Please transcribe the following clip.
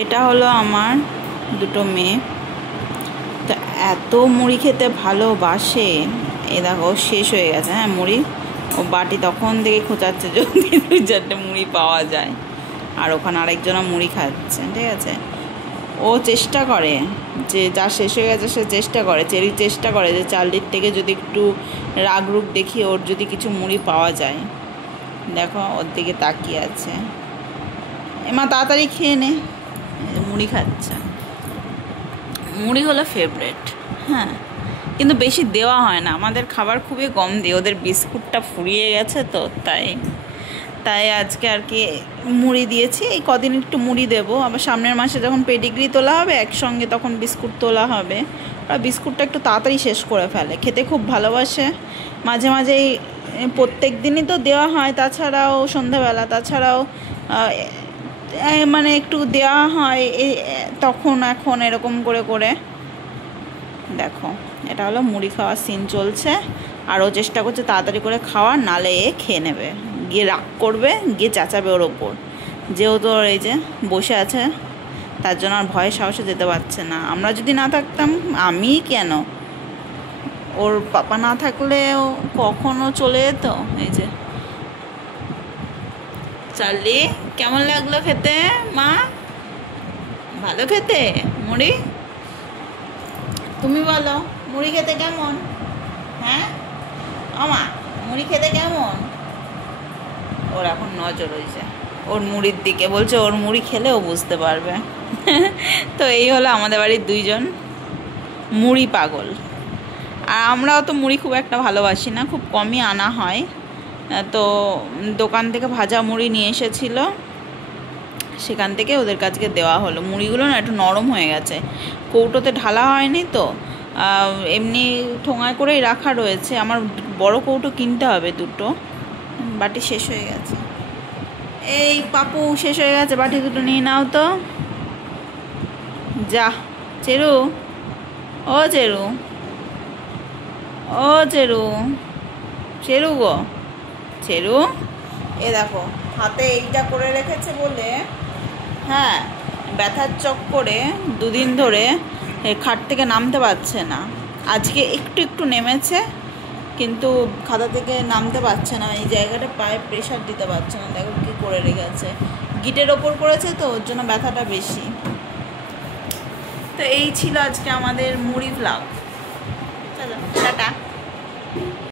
এটা হলো আমার দুটো মেয়ে, তো এত মুড়ি খেতে ভালোবাসে। এ দেখো শেষ হয়ে গেছে। হ্যাঁ, মুড়ি ও বাটি তখন থেকে খোঁচাচ্ছে যদি 2-4টে মুড়ি পাওয়া যায়। আর ওখানে আরেকজনা মুড়ি খাচ্ছে, ঠিক আছে। ও চেষ্টা করে যে যা শেষ হয়ে গেছে সে চেষ্টা করে, চেষ্টা করে যে চালটির থেকে যদি একটু রাগ রুগ দেখিয়ে ওর যদি কিছু মুড়ি পাওয়া যায়। দেখো ওর দিকে তাকিয়ে আছে। এমা তাড়াতাড়ি খেয়ে নে। মুড়ি খাচ্ছে। মুড়ি হলো ফেভারেট। হ্যাঁ, কিন্তু বেশি দেওয়া হয় না, আমাদের খাবার খুবই কম দিই। ওদের বিস্কুটটা ফুরিয়ে গেছে তো তাই আজকে আর কি মুড়ি দিয়েছি। এই কদিন একটু মুড়ি দেবো, আবার সামনের মাসে যখন পেডিগ্রি তোলা হবে একসঙ্গে তখন বিস্কুট তোলা হবে। আর বিস্কুটটা একটু তাড়াতাড়ি শেষ করে ফেলে, খেতে খুব ভালোবাসে। মাঝে মাঝেই প্রত্যেক দিনই তো দেওয়া হয়, তাছাড়াও সন্ধ্যাবেলা, তাছাড়াও মানে একটু দেওয়া হয় তখন এখন এরকম করে করে। দেখো এটা হলো মুড়ি খাওয়ার সিন চলছে, আরও চেষ্টা করছে তাড়াতাড়ি করে খাওয়ার, নালে এ খেয়ে নেবে, গিয়ে রাগ করবে, গিয়ে চেঁচাবে ওর ওপর। যেহেতু ওর এই যে বসে আছে তার জন্য আর ভয়ে সাহসে যেতে পারছে না। আমরা যদি না থাকতাম, আমি কেন, ওর পাপা না থাকলেও কখনো চলে যেত। এই যে চার্লি, কেমন লাগলো খেতে মা? ভালো খেতে মুড়ি? তুমি বলো মুড়ি খেতে কেমন? হ্যাঁ আমা, মুড়ি খেতে কেমন? ওর এখন নজর হয়েছে ওর মুড়ির দিকে, বলছে ওর মুড়ি খেলে ও বুঝতে পারবে। তো এই হলো আমাদের বাড়ির দুইজন মুড়ি পাগল। আর আমরাও তো মুড়ি খুব একটা ভালোবাসি না, খুব কমই আনা হয়। তো দোকান থেকে ভাজা মুড়ি নিয়ে এসেছিল, সেখান থেকে ওদের কাছকে দেওয়া হলো। মুড়িগুলো না একটু নরম হয়ে গেছে, কৌটোতে ঢালা হয়নি তো, এমনি ঠোঙায় করেই রাখা রয়েছে। আমার বড় কৌটো কিনতে হবে দুটো। বাটি শেষ হয়ে গেছে। এই পাপু শেষ হয়ে গেছে, বাটি দুটো নিয়ে নাও তো। যা চেরু, ও চেরু, ও চেরু, চেরু গো, চেরু। এ দেখো হাতে এইটা করে রেখেছে বলে, হ্যাঁ, ব্যথার চক্করে দুদিন ধরে খাট থেকে নামতে পারছে না। আজকে একটু একটু নেমেছে, কিন্তু খাতা থেকে নামতে পারছে না। এই জায়গাটা পায়ে প্রেশার দিতে পারছে না। দেখো কী করে রেখেছে, গিটের ওপর করেছে তো ওর জন্য ব্যথাটা বেশি। তো এই ছিল আজকে আমাদের মুড়ি ভ্লগ। চলো টাটা।